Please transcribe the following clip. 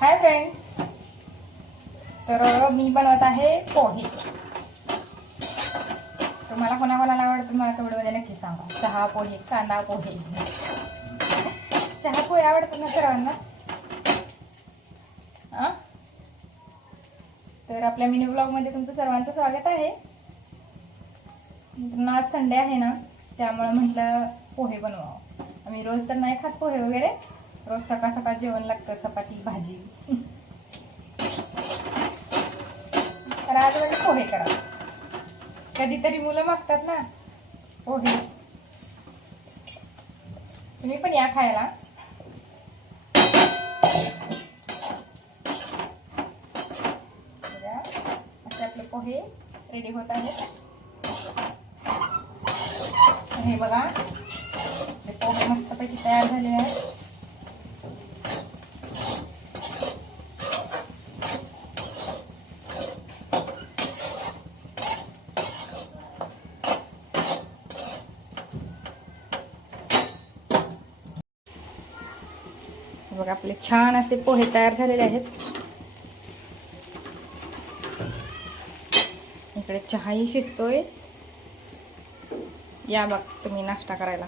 Hi friends, तर मी बनवत आहे पोहे. तुम्हाला कोणाकोणाला आवडतं मला कमेंटमध्ये नक्की सांगा. चहा पोहे, कांदा पोहे. चहा पोहे आवडतात ना सर्वांनाच. तर आपल्या मिनी ब्लॉगमध्ये तुमचं सर्वांचं स्वागत आहे. आज संडे आहे ना, त्यामुळे म्हटलं पोहे बनवावं. आम्ही रोज तर नाही खात पोहे वगैरे. रोज सकाळ सकाळ जेवण लागतं, चपाती भाजी. तर आज वेळी पोहे करा. कधीतरी मुलं मागतात ना पोहे. तुम्ही पण या खायला. असे आपले पोहे रेडी होत आहेत. हे बघा, हे पोहे मस्तपैकी तयार झाले आहेत. बघा, आपले छान असे पोहे तयार झालेले आहेत. इकडे चहाही शिजतोय. या बघ तुम्ही नाश्ता करायला.